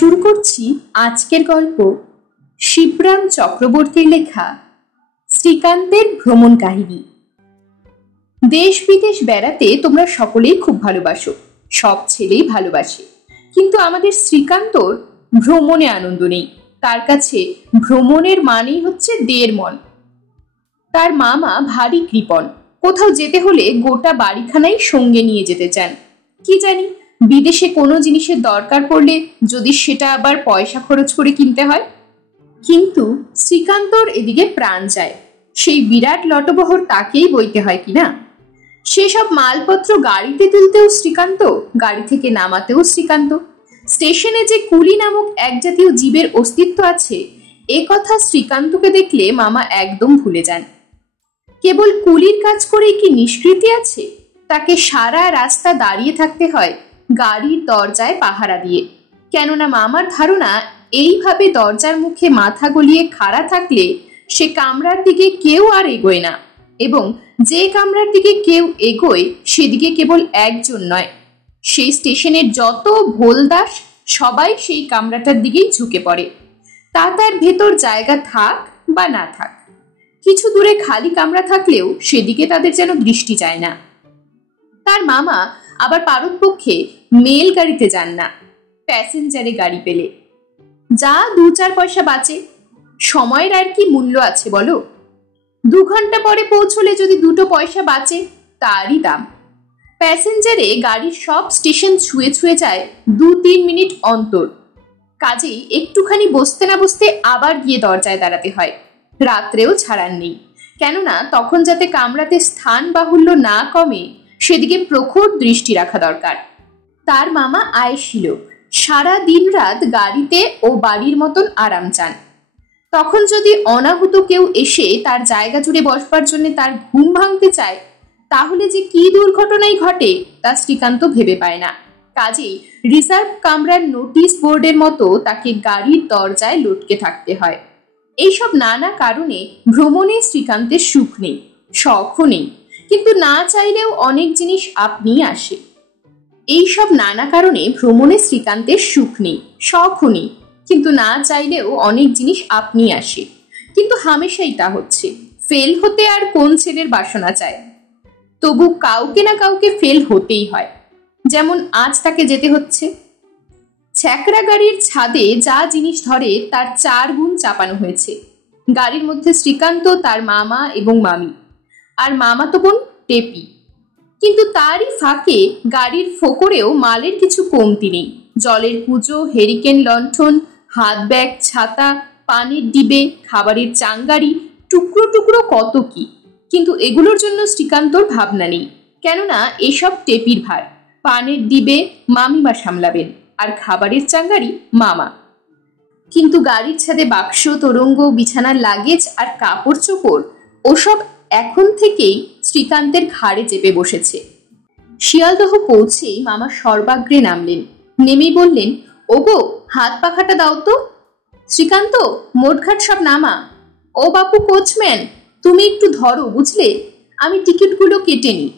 শুরু করছি আজকের গল্প শিবরাম চক্রবর্তীর লেখা শ্রীকান্তের ভ্রমণ কাহিনী। দেশ বিদেশ বেড়াতে তোমরা সকলেই খুব ভালোবাসো, সব ছেলেই ভালোবাসে, কিন্তু আমাদের শ্রীকান্তর ভ্রমণে আনন্দ নেই। তার কাছে ভ্রমণের মানেই হচ্ছে দেড় মন। তার মামা ভারী কৃপণ, কোথাও যেতে হলে গোটা বাড়িখানাই সঙ্গে নিয়ে যেতে চান। কি জানি বিদেশে কোনো জিনিসের দরকার পড়লে যদি সেটা আবার পয়সা খরচ করে কিনতে হয়। কিন্তু শ্রীকান্তর এদিকে প্রাণ যায়, সেই বিরাট লটবহর তাকেই বইতে হয় কিনা। সেসব মালপত্র গাড়িতে তুলতেও শ্রীকান্ত, গাড়ি থেকে নামাতেও শ্রীকান্ত। স্টেশনে যে কুলি নামক এক জাতীয় জীবের অস্তিত্ব আছে এ কথা শ্রীকান্তকে দেখলে মামা একদম ভুলে যান। কেবল কুলির কাজ করেই কি নিষ্কৃতি আছে? তাকে সারা রাস্তা দাঁড়িয়ে থাকতে হয় গাড়ির দরজায় পাহারা দিয়ে। কেননা মামার ধারণা এইভাবে দরজার মুখে মাথা গলিয়ে খাড়া থাকলে সে কামরার দিকে কেউ আর এগোয় না, এবং যে কামরার দিকে কেউ এগোয় সেদিকে কেবল একজন নয়, সেই স্টেশনের যত ভোলদাস সবাই সেই কামরাটার দিকেই ঝুঁকে পড়ে। তা তার ভেতর জায়গা থাক বা না থাক, কিছু দূরে খালি কামরা থাকলেও সেদিকে তাদের যেন দৃষ্টি যায় না। তার মামা আবার পারতপক্ষে মেল গাড়িতে যান না, প্যাসেঞ্জারে গাড়ি পেলে যা 2-4 পয়সা বাঁচে। সময়ের আর কি মূল্য আছে বলো? 2 ঘন্টা পরে পৌঁছলে যদি 2 পয়সা বাঁচে তারই দাম। প্যাসেঞ্জারে গাড়ির সব স্টেশন ছুঁয়ে ছুঁয়ে যায় 2-3 মিনিট অন্তর, কাজেই একটুখানি বসতে না বসতে আবার গিয়ে দরজায় দাঁড়াতে হয়। রাত্রেও ছাড়ার নেই, কেননা তখন যাতে কামরাতে স্থান বাহুল্য না কমে সেদিকে প্রখর দৃষ্টি রাখা দরকার। তার মামা আয়েশি লোক, সারা দিন রাত গাড়িতে ও বাড়ির মতন আরাম চান। তখন যদি অনাহুত কেউ এসে তার জায়গা জুড়ে বসবার জন্য তার ঘুম ভাঙতে চায় তাহলে যে কি দুর্ঘটনাই ঘটে তা শ্রীকান্ত ভেবে পায় না। কাজেই রিজার্ভ কামরার নোটিশ বোর্ডের মতো তাকে গাড়ির দরজায় লটকে থাকতে হয়। এইসব নানা কারণে ভ্রমণে শ্রীকান্তের সুখ নেই, শখও নেই, কিন্তু না চাইলেও অনেক জিনিস আপনি আসে। এইসব নানা কারণে ভ্রমণে শ্রীকান্তের সুখ নেই, শখও নেই, কিন্তু না চাইলেও অনেক জিনিস আপনি আসে। কিন্তু হামেশাই তা হচ্ছে। ফেল হতে আর কোন ছেলের বাসনা চায়? তবু কাউকে না কাউকে ফেল হতেই হয়। যেমন আজ তাকে যেতে হচ্ছে। ছ্যাকড়া গাড়ির ছাদে যা জিনিস ধরে তার 4 গুণ চাপানো হয়েছে। গাড়ির মধ্যে শ্রীকান্ত, তার মামা এবং মামি, আর মামাতো বোন টেপি। কিন্তু তারই ফাঁকে গাড়ির ফোকরেও মালের কিছু কমতি নেই। জলের কুজো, হেরিকেন লণ্ঠন, হাত ব্যাগ, ছাতা, পানির ডিবে, খাবারের চাঙ্গারি, টুকরো টুকরো কত কি। কিন্তু এগুলোর জন্য শ্রীকান্তর ভাবনা নেই, কেননা এসব টেপির ভার। পানের ডিবে মামিমা সামলাবেন, আর খাবারের চাঙ্গারি মামা। কিন্তু গাড়ির ছাদে বাক্স, তোরঙ্গ, বিছানার লাগেজ আর কাপড় চোপড় ওসব এখন থেকেই শ্রীকান্তের ঘাড়ে চেপে বসেছে। শিয়ালদহ পৌঁছেই মামা সর্বাগ্রে নামলেন। নেমেই বললেন, ওগো হাত পাখাটা দাও তো। শ্রীকান্ত, মোটঘাট সব নামা। ও বাপু কোচম্যান, তুমি একটু ধরো বুঝলে, আমি টিকিটগুলো কেটে নিই।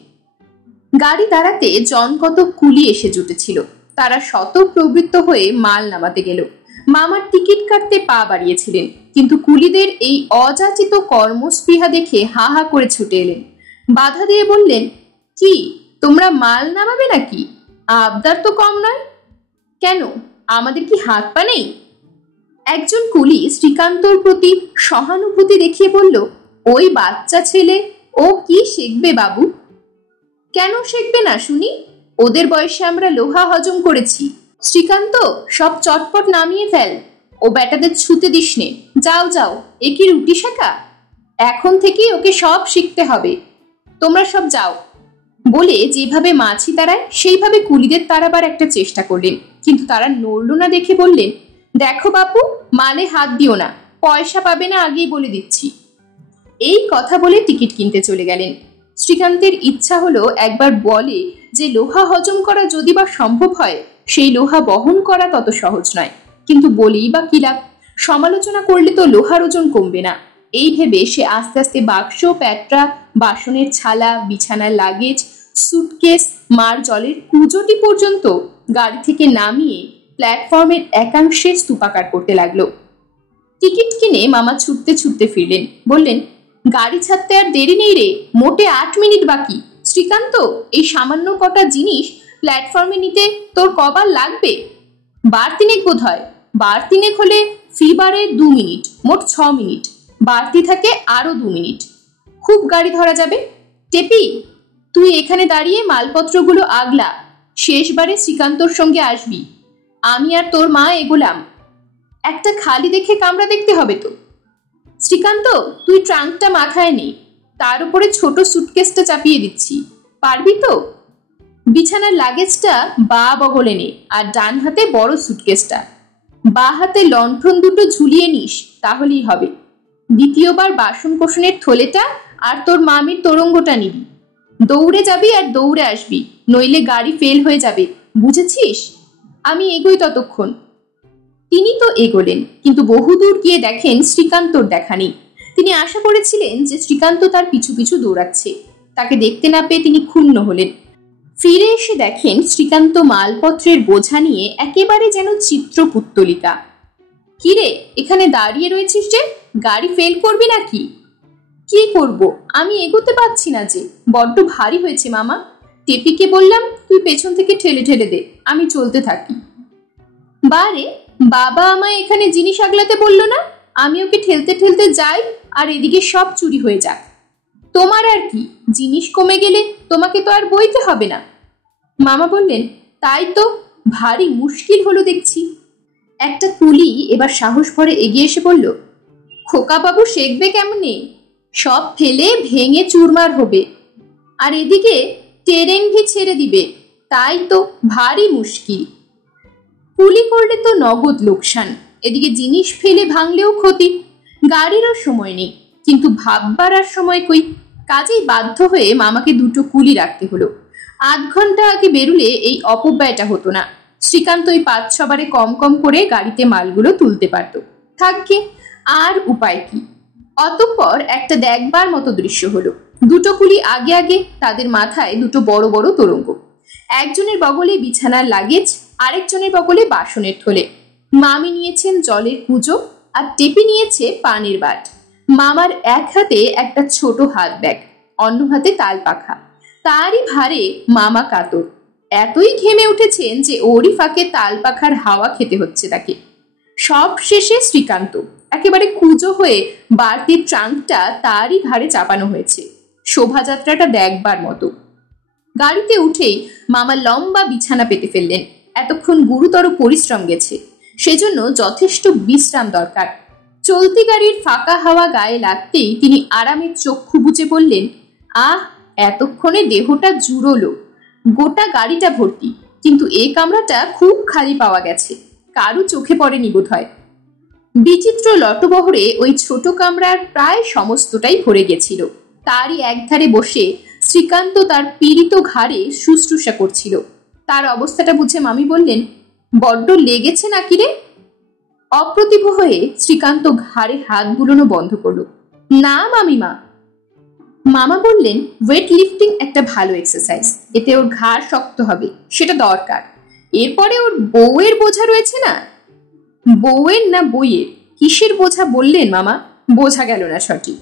গাড়ি দাঁড়াতে জন কত কুলি এসে জুটেছিল। তারা শত প্রবৃত্ত হয়ে মাল নামাতে গেল। মামার টিকিট কাটতে পা বাড়িয়েছিলেন, কিন্তু কুলিদের এই অযাচিত কর্মস্পৃহা দেখে হা হা করে ছুটে এলেন। বাধা দিয়ে বললেন, কি তোমরা মাল নামাবে নাকি? আবদার তো কম নয়। কেন, আমাদের কি হাত পা নেই? একজন কুলি শ্রীকান্তর প্রতি সহানুভূতি দেখিয়ে বলল, ওই বাচ্চা ছেলে, ও কি শিখবে বাবু? কেন শিখবে না শুনি? ওদের বয়সে আমরা লোহা হজম করেছি। শ্রীকান্ত, সব চটপট নামিয়ে ফেল, ও বেটাদের ছুতে দিস নে। যাও যাও, এ কি রুটি শেখা? এখন থেকেই ওকে সব শিখতে হবে। তোমরা সব যাও। বলে যেভাবে মাছি তাড়ায় সেইভাবে কুলিদের তাড়াবার একটা চেষ্টা করলেন, কিন্তু তারা নড়ল না দেখে বললেন, দেখো বাপু, মালে হাত দিও না, পয়সা পাবে না আগেই বলে দিচ্ছি। এই কথা বলে টিকিট কিনতে চলে গেলেন। শ্রীকান্তের ইচ্ছা হলো একবার বলে যে লোহা হজম করা যদি বা সম্ভব হয়, সেই লোহা বহন করা তত সহজ নয়। কিন্তু বলেই বা কি লাভ? সমালোচনা করলে তো লোহার ওজন কমবে না। এই ভেবে সে আস্তে আস্তে বাক্স, প্যাট্রা, বাসনের ছালা, বিছানার লাগেজ, সুটকেস, মার জলের কুজোটি পর্যন্ত গাড়ি থেকে নামিয়ে প্ল্যাটফর্মের একাংশে স্তূপাকার করতে লাগলো। টিকিট কিনে মামা ছুটতে ছুটতে ফিরলেন, বললেন, গাড়ি ছাড়তে আর দেরি নেই রে, মোটে 8 মিনিট বাকি। শ্রীকান্ত, এই সামান্য কটা জিনিস প্ল্যাটফর্মে নিতে তোর কবার লাগবে? বার 3 বোধ হয়। বার 3 হলে ফি বারে 2 মিনিট, মোট 6 মিনিট। বাড়তি থাকে আরো 2 মিনিট। খুব গাড়ি ধরা যাবে। টেপি, তুই এখানে দাঁড়িয়ে মালপত্রগুলো আগলা, শেষবারে শ্রীকান্তর সঙ্গে আসবি। আমি আর তোর মা এগোলাম। একটা খালি দেখে কামরা দেখতে হবে তো। শ্রীকান্ত, তুই ট্রাঙ্কটা মাথায় নে, তার উপরে ছোট সুটকেসটা চাপিয়ে দিচ্ছি, পারবি তো? বিছানার লাগেজটা বা বগলে নে, আর ডান হাতে বড় সুটকেসটা। বা হাতে লণ্ঠন দুটো ঝুলিয়ে নিস, তাহলেই হবে। দ্বিতীয়বার বাসন কোসনের থলেটা আর তোর মামির তোরঙ্গটা নিবি। দৌড়ে যাবি আর দৌড়ে আসবি, নইলে গাড়ি ফেল হয়ে যাবে, বুঝেছিস? আমি এগোই ততক্ষণ। তিনি তো এগোলেন, কিন্তু বহুদূর গিয়ে দেখেন শ্রীকান্তর দেখা নেই। তিনি আশা করেছিলেন যে শ্রীকান্ত তার পিছু পিছু দৌড়াচ্ছে। তাকে দেখতে না পেয়ে তিনি ক্ষুণ্ণ হলেন। ফিরে এসে দেখেন শ্রীকান্ত মালপত্রের বোঝা নিয়ে একেবারে যেন চিত্রপুত্তলিকা। কিরে, এখানে দাঁড়িয়ে রয়েছিস যে? গাড়ি ফেল করবি নাকি? কি করব, আমি এগোতে পারছি না যে, বড্ড ভারী হয়েছে মামা। টেপিকে বললাম, তুই পেছন থেকে ঠেলে ঠেলে দে, আমি চলতে থাকি। বারে, বাবা আমায় এখানে জিনিস আগলাতে বললো না? আমি ওকে ঠেলতে ঠেলতে যাই, আর এদিকে সব চুরি হয়ে যাক। তোমার আর কি, জিনিস কমে গেলে তোমাকে তো আর বইতে হবে না। মামা বললেন, তাই তো, ভারী মুশকিল হলো দেখছি। একটা কুলি এবার সাহস ভরে এগিয়ে এসে বলল, খোকা বাবু শেখবে কেমনে? সব ফেলে ভেঙে চুরমার হবে, আর এদিকে ট্রেন ভি ছেড়ে দিবে, তাই তো ভারী মুশকিল। কুলি করলে তো নগদ লোকসান, এদিকে জিনিস ফেলে ভাঙলেও ক্ষতি। গাড়িরও সময় নেই, কিন্তু ভাববার আর সময় কই। কাজেই বাধ্য হয়ে মামাকে 2টো কুলি রাখতে হলো। 8 ঘন্টা আগে বেরুলে এই অপব্যয়টা হতো না। শ্রীকান্ত ওই 5-6 বারে কম কম করে গাড়িতে মালগুলো তুলতে পারত। থাকবে, আর উপায় কি? অতঃপর একটা দেখবার মতো দৃশ্য হলো। 2টো কুলি আগে আগে, তাদের মাথায় 2টো বড় বড় তোরঙ্গ। একজনের বগলে বিছানার লাগেজ, আরেকজনের বগলে বাসনের থলে। মামি নিয়েছেন জলের কুঁজো, আর টেপি নিয়েছে পানের বাট। মামার এক হাতে একটা ছোট হাত ব্যাগ, অন্য হাতে তাল পাখা। তারই ভারে মামা কাতর। এতই ঘেমে উঠেছেন যে ওরই ফাঁকে তাল পাখার হাওয়া খেতে হচ্ছে তাকে। সব শেষে শ্রীকান্ত একেবারে কুঁজো হয়ে বাড়তি ট্রাঙ্কটা তারই ঘাড়ে চাপানো হয়েছে। শোভাযাত্রাটা দেখবার মতো। গাড়িতে উঠেই মামা লম্বা বিছানা পেতে ফেললেন। এতক্ষণ গুরুতর পরিশ্রম গেছে, সেজন্য যথেষ্ট বিশ্রাম দরকার। চলতি গাড়ির ফাঁকা হাওয়া গায়ে লাগতেই তিনি আরামে চক্ষু বুজে বললেন, আহ, এতক্ষণে দেহটা জুড়োলো। গোটা গাড়িটা ভর্তি, কিন্তু এ কামরাটা খুব খালি পাওয়া গেছে, কারু চোখে পড়েনি বোধ হয়। বিচিত্র লটবহরে ওই ছোট কামরার প্রায় সমস্তটাই ভরে গেছিল। তারই একধারে বসে শ্রীকান্ত তার পীড়িত ঘাড়ে শুশ্রূষা করছিল। তার অবস্থাটা বুঝে মামি বললেন, বড্ড লেগেছে নাকি রে? অপ্রতিভ হয়ে শ্রীকান্ত ঘাড়ে হাত বুলোনো বন্ধ করলো। না মামিমা। মামা বললেন, ওয়েট লিফটিং একটা ভালো এক্সারসাইজ, এতে ওর ঘাড় শক্ত হবে, সেটা দরকার। এরপরে ওর বউয়ের বোঝা রয়েছে না। বউয়ের না বইয়ের, কিসের বোঝা বললেন মামা? বোঝা গেল না সঠিক।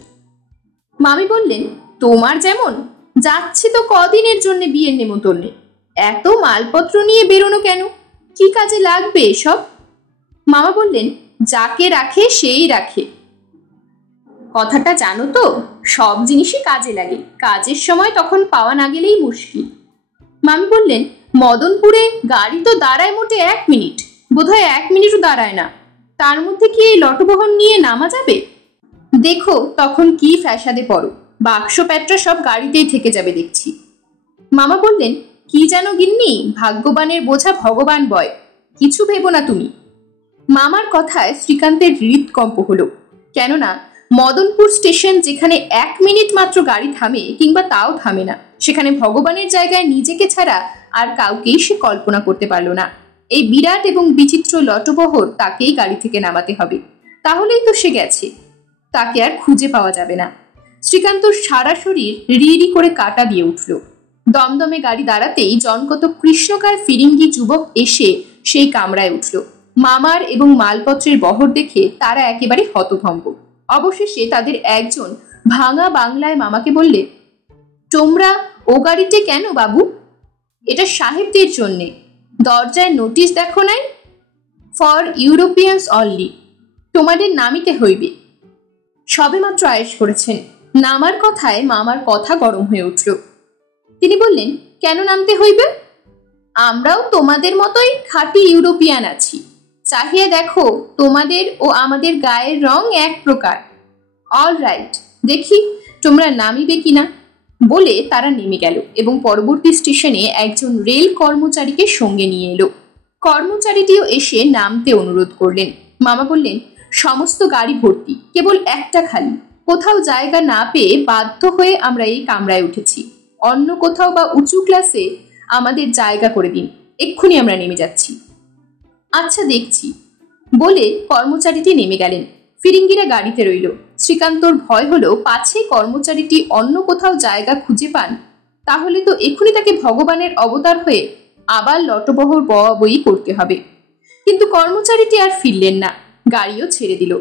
মামি বললেন, তোমার যেমন, যাচ্ছি তো কদিনের জন্য বিয়ের নেমন্তন্নে, এত মালপত্র নিয়ে বেরোনো কেন? কি কাজে লাগবে এসব? মামা বললেন, যাকে রাখে সেই রাখে। কথাটা জানো তো, সব জিনিসই কাজে লাগে, কাজের সময় তখন পাওয়া না গেলেই মুশকিল। মামি বললেন, মদনপুরে গাড়ি তো দাঁড়ায় মোটে 1 মিনিট, বোধহয় 1 মিনিটও দাঁড়ায় না, তার মধ্যে কি এই লটবহন নিয়ে নামা যাবে? দেখো তখন কি ফ্যাসাদে পড়ো, বাক্স প্যাটরা সব গাড়িতেই থেকে যাবে দেখছি। মামা বললেন, কি যেন গিন্নি, ভাগ্যবানের বোঝা ভগবান বয়, কিছু ভেবো না তুমি। মামার কথায় শ্রীকান্তের হৃদকম্প হলো, কেননা মদনপুর স্টেশন যেখানে 1 মিনিট মাত্র গাড়ি থামে, কিংবা তাও থামে না, সেখানে ভগবানের জায়গায় নিজেকে ছাড়া আর কাউকেই সে কল্পনা করতে পারল না। এই বিরাট এবং বিচিত্র লটবহর তাকেই গাড়ি থেকে নামাতে হবে, তাহলেই তো সে গেছে, তাকে আর খুঁজে পাওয়া যাবে না। শ্রীকান্তর সারা শরীর রিরি করে কাটা দিয়ে উঠল। দমদমে গাড়ি দাঁড়াতেই জনকত কৃষ্ণকায় ফিরিঙ্গি যুবক এসে সেই কামরায় উঠল। মামার এবং মালপত্রের বহর দেখে তারা একেবারে হতভম্ব। অবশেষে তাদের একজন ভাঙা বাংলায় মামাকে বললে, তোমরা ও গাড়িতে কেন বাবু? এটা সাহেবদের জন্যে। দরজায় নোটিশ দেখো নাই? For Europeans only. তোমাদের নামিতে হইবে। সবেমাত্র আয়েশ করেছেন। নামার কথায় মামার কথা গরম হয়ে উঠল। তিনি বললেন, কেন নামতে হইবে? আমরাও তোমাদের মতোই খাঁটি ইউরোপিয়ান আছি। চাহিয়ে দেখো, তোমাদের ও আমাদের গায়ের রং এক প্রকার। অল রাইট, দেখি তোমরা নামিবে কিনা। বলে তারা নেমে গেল এবং পরবর্তী স্টেশনে একজন রেল কর্মচারীকে সঙ্গে নিয়ে এলো। কর্মচারীটিও এসে নামতে অনুরোধ করলেন। মামা বললেন, সমস্ত গাড়ি ভর্তি, কেবল একটা খালি। কোথাও জায়গা না পেয়ে বাধ্য হয়ে আমরা এই কামরায় উঠেছি। অন্য কোথাও বা উঁচু ক্লাসে আমাদের জায়গা করে দিন, এক্ষুনি আমরা নেমে যাচ্ছি। আচ্ছা, দেখছি। বলে কর্মচারীটি নেমে গেলেন। ফিরিঙ্গিরা গাড়িতে রইল। শ্রীকান্তর ভয় হলো পাছে কর্মচারীটি অন্য কোথাও জায়গা খুঁজে পান, তাহলে তো এক্ষুনি তাকে ভগবানের অবতার হয়ে আবার লটবহর বই করতে হবে। কিন্তু কর্মচারীটি আর ফিরলেন না, গাড়িও ছেড়ে দিল।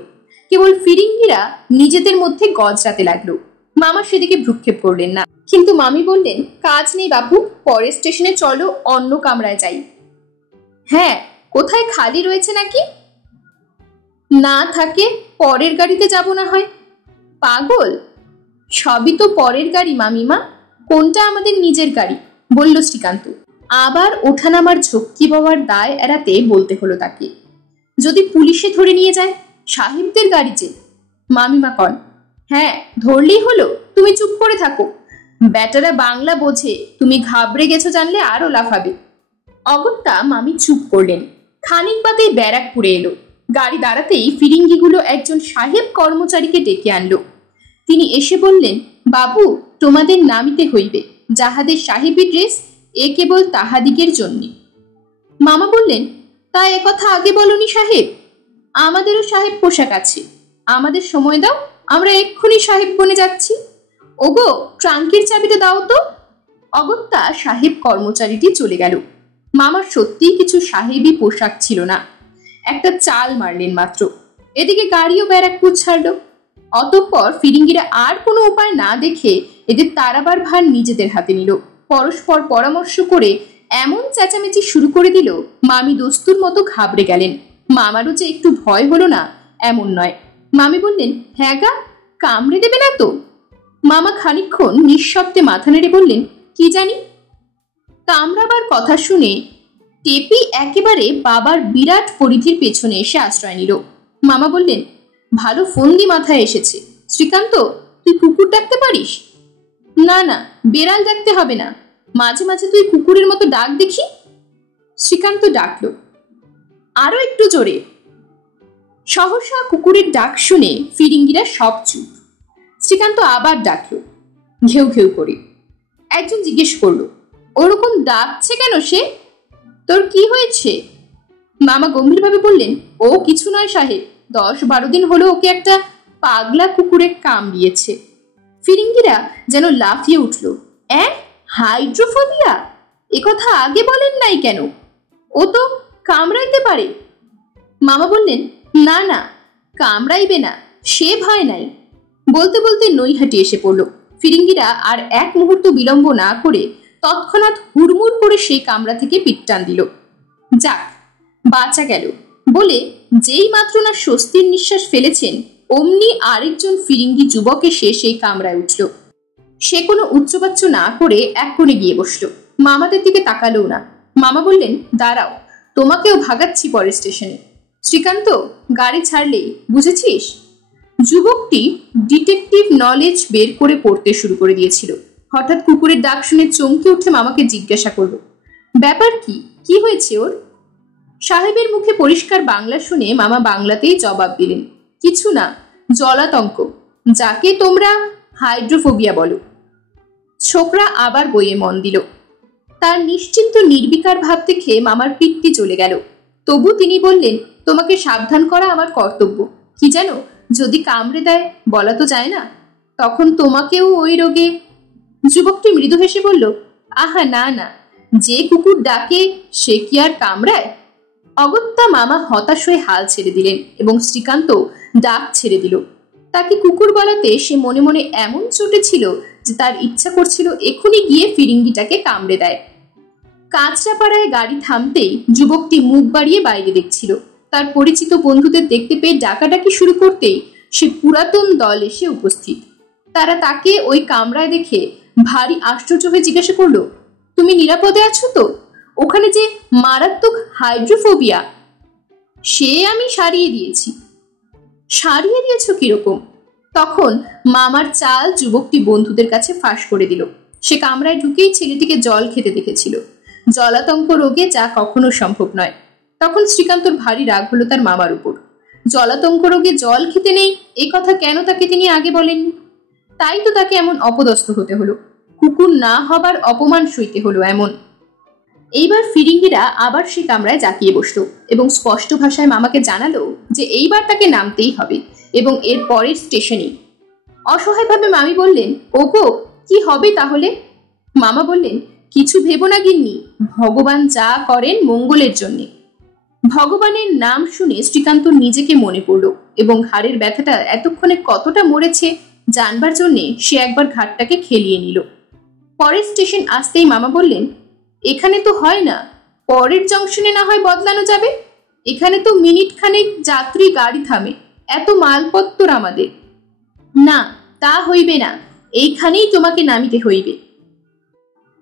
কেবল ফিরিঙ্গিরা নিজেদের মধ্যে গজরাতে লাগলো। মামা সেদিকে ভ্রুক্ষেপ করলেন না, কিন্তু মামি বললেন, কাজ নেই বাপু, পরের স্টেশনে চলো, অন্য কামরায় যাই। হ্যাঁ, কোথায় খালি রয়েছে নাকি? না থাকে পরের গাড়িতে যাব না হয়। পাগল, সবই তো পরের গাড়ি মামিমা, কোনটা আমাদের নিজের গাড়ি? বলল শ্রীকান্ত। আবার ওঠানামার ঝক্কি বাবার দায় এড়াতে বলতে হলো তাকে, যদি পুলিশে ধরে নিয়ে যায়? সাহেবদের গাড়ি যে। মামিমা কন, হ্যাঁ ধরলেই হলো, তুমি চুপ করে থাকো। ব্যাটারা বাংলা বোঝে, তুমি ঘাবড়ে গেছো জানলে আরো লাফাবে। অগত্যা মামি চুপ করলেন। খানিক বাদে ব্যারাকপুরে এলো। গাড়ি দাঁড়াতেই ফিরিঙ্গিগুলো একজন সাহেব কর্মচারীকে ডেকে আনলো। তিনি এসে বললেন, বাবু, তোমাদের নামিতে হইবে। যাহাদের সাহেবী ড্রেস, এ কেবল তাহাদিগের জন্য। মামা বললেন, তা এ কথা আগে বলনি সাহেব? আমাদেরও সাহেব পোশাক আছে, আমাদের সময় দাও, আমরা এক্ষুনি সাহেব বনে যাচ্ছি। ওগো, ট্রাঙ্কের চাবিটা দাও তো। অগত্যা সাহেব কর্মচারীটি চলে গেল। মামার সত্যিই কিছু সাহেবী পোশাক ছিল না, একটা চাল মারলেন মাত্র। এদিকে গাড়িও ব্যারাকপুর ছাড়ল। অতঃপর ফিরিঙ্গিরা আর কোনো উপায় না দেখে এদের তাড়াবার ভার নিজেদের হাতে নিল। পরস্পর পরামর্শ করে এমন চেঁচামেচি শুরু করে দিল, মামি দস্তুর মতো ঘাবড়ে গেলেন। মামারও যে একটু ভয় হলো না এমন নয়। মামি বললেন, হ্যাঁ গা, কামড়ে দেবে না তো? মামা খানিকক্ষণ নিঃশব্দে মাথা নেড়ে বললেন, কি জানি। কামড়াবার কথা শুনে টেপি একেবারে বাবার বিরাট পরিধির পেছনে এসে আশ্রয় নিল। মামা বললেন, ভালো ফন্দি মাথায় এসেছে। শ্রীকান্ত, তুই কুকুর ডাকতে পারিস? না না, বেড়াল ডাকতে হবে না, মাঝে মাঝে তুই কুকুরের মতো ডাক দেখি। শ্রীকান্ত ডাকল, আরো একটু জোরে। সহসা কুকুরের ডাক শুনে ফিরিঙ্গিরা সব চুপ। শ্রীকান্ত আবার ডাকল, ঘেউ ঘেউ করে। একজন জিজ্ঞেস করলো, ওরকম ডাকছে কেন সে? তোর কি হয়েছে? মামা গম্ভীরভাবে বললেন, ও কিছু নয় সাহেব, 10-12 দিন হলো ওকে একটা পাগলা কুকুরে কামড়িয়েছে। ফিরিঙ্গিরা যেন লাফিয়ে উঠল। হাইড্রোফোবিয়া? একথা আগে বলেন নাই কেন? ও তো কামড়াইতে পারে। মামা বললেন, না না, কামড়াইবে না, সে ভয় নাই। বলতে বলতে নৈহাটি এসে পড়ল। ফিরিঙ্গিরা আর এক মুহূর্ত বিলম্ব না করে তৎক্ষণাৎ হুড়মুড় করে সেই কামরা থেকে পিটটান দিল। যাক, বাঁচা গেল বলে যেই মাত্র না স্বস্তির নিঃশ্বাস ফেলেছেন, অমনি আরেকজন ফিরিঙ্গি যুবক এসে সেই কামরায় উঠল। সে কোনো উচ্চবাচ্য না করে এক কোণে গিয়ে বসল। মামাদের দিকে তাকালো না। মামা বললেন, দাঁড়াও, তোমাকেও ভাগাচ্ছি পরের স্টেশনে। শ্রীকান্ত, গাড়ি ছাড়লেই, বুঝেছিস? যুবকটি ডিটেকটিভ নলেজ বের করে পড়তে শুরু করে দিয়েছিল। হঠাৎ কুকুরের ডাক শুনে চমকে উঠে মামাকে জিজ্ঞাসা করলো, ব্যাপার কি? কি হয়েছে ওর? সাহেবের মুখে পরিষ্কার বাংলা শুনে মামা বাংলাতেই জবাব দিলেন, কিছু না, জলাতঙ্ক, যাকে তোমরা হাইড্রোফোবিয়া বলো। ছোকরা আবার বইয়ে মন দিল। তার নিশ্চিন্ত নির্বিকার ভাব দেখে মামার পিত্তি চলে গেল। তবু তিনি বললেন, তোমাকে সাবধান করা আমার কর্তব্য। কি জানো, যদি কামড়ে দেয় বলা তো যায় না, তখন তোমাকেও ওই রোগে। যুবকটি মৃদু হেসে বলল, আহা না না, যে কুকুর ডাকে সে কি আর কামড়ায়? অগত্যা মামা হতাশ হয়ে হাল ছেড়ে দিলেন এবং শ্রীকান্ত ডাক ছেড়ে দিল। তাকে কুকুর বলাতে সে মনে মনে এমন চটেছিল যে তার ইচ্ছা করছিল এখনই গিয়ে ফিরিঙ্গিটাকে কামড়ে দেয়। কাঁচরাপাড়ায় গাড়ি থামতেই যুবকটি মুখ বাড়িয়ে বাইরে দেখছিল। তার পরিচিত বন্ধুদের দেখতে পেয়ে ডাকাডাকি শুরু করতেই সে পুরাতন দল এসে উপস্থিত। তারা তাকে ওই কামরায় দেখে ভারী আশ্চর্য হয়ে জিজ্ঞাসা করলো, তুমি নিরাপদে আছো তো? ওখানে যে মারাত্মক হাইড্রোফোবিয়া, সে আমি সারিয়ে দিয়েছি। সারিয়ে দিয়েছ কিরকম? তখন মামার চাল যুবকটি বন্ধুদের কাছে ফাঁস করে দিল। সে কামরায় ঢুকেই ছেলেটিকে জল খেতে দেখেছিল, জলাতঙ্ক রোগে যা কখনো সম্ভব নয়। তখন শ্রীকান্তর ভারী রাগ হলো তার মামার উপর। জলাতঙ্ক রোগে জল খেতে নেই এ কথা কেন তাকে তিনি আগে বলেননি? তাই তো তাকে এমন অপদস্থ হতে হলো, কুকুর না হবার অপমান সইতে হলো এমন। এইবার ফিরিঙ্গিরা আবার সে কামরায় জাকিয়ে বসলো এবং স্পষ্ট ভাষায় মামাকে জানালো যে এইবার তাকে নামতেই হবে এবং এর পরের স্টেশনেই। অসহায়ভাবে মামি বললেন, ওগো কি হবে তাহলে? মামা বললেন, কিছু ভেবো না গিন্নি, ভগবান যা করেন মঙ্গলের জন্যে। ভগবানের নাম শুনে শ্রীকান্ত নিজেকে মনে পড়ল এবং ঘাড়ের ব্যথাটা এতক্ষণে কতটা মরেছে জানবার জন্যে সে একবার ঘাটটাকে খেলিয়ে নিল। পরের স্টেশন আসতেই মামা বললেন, এখানে তো হয় না, পরের জংশনে না হয় বদলানো যাবে। এখানে তো মিনিট খানেক যাত্রী গাড়ি থামে, এত মালপত্তর আমাদের। না, তা হইবে না, এইখানেই তোমাকে নামিতে হইবে।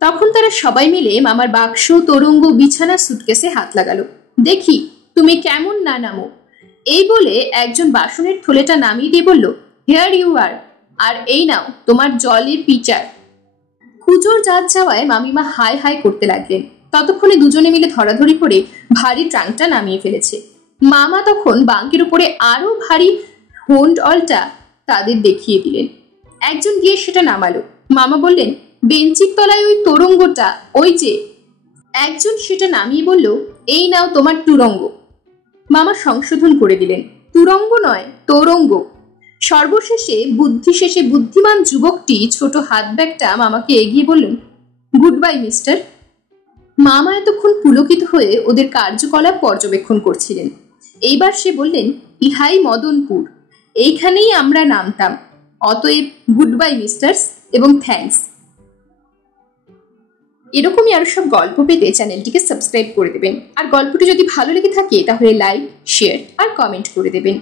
তখন তারা সবাই মিলে মামার বাক্স, তোরঙ্গ, বিছানা, সুটকেসে হাত লাগালো। দেখি তুমি কেমন না নামো। এই বলে একজন বাসনের থলেটা নামিয়ে দিয়ে বলল, হিয়ার ইউ আর, আর এই নাও তোমার জলের পিচার। কুজোর জাত যাওয়ায় মামিমা হাই হাই করতে লাগলেন। ততক্ষণে দুজনে মিলে ধরাধরি করে ভারী ট্রাঙ্কটা নামিয়ে ফেলেছে। মামা তখন বাঙ্কের উপরে আরো ভারী হোন্ড অলটা তাদের দেখিয়ে দিলেন। একজন গিয়ে সেটা নামালো। মামা বললেন, বেঞ্চির তলায় ওই তোরঙ্গটা, ওই যে। একজন সেটা নামিয়ে বলল, এই নাও তোমার তুরঙ্গ। মামা সংশোধন করে দিলেন, তুরঙ্গ নয়, তোরঙ্গ। সর্বশেষে বুদ্ধিশেষে বুদ্ধিমান যুবকটি ছোট হাত ব্যাগটা মামাকে এগিয়ে বললেন, গুড বাই মিস্টার। মামা এতক্ষণ পুলকিত হয়ে ওদের কার্যকলাপ পর্যবেক্ষণ করছিলেন। এইবার সে বললেন, ইহাই মদনপুর, এইখানেই আমরা নামতাম, অতএব গুড বাই মিস্টার্স এবং থ্যাঙ্কস। এরকমই আরো সব গল্প পেতে চ্যানেলটিকে সাবস্ক্রাইব করে দেবেন। আর গল্পটি যদি ভালো লেগে থাকে তাহলে লাইক, শেয়ার আর কমেন্ট করে দেবেন।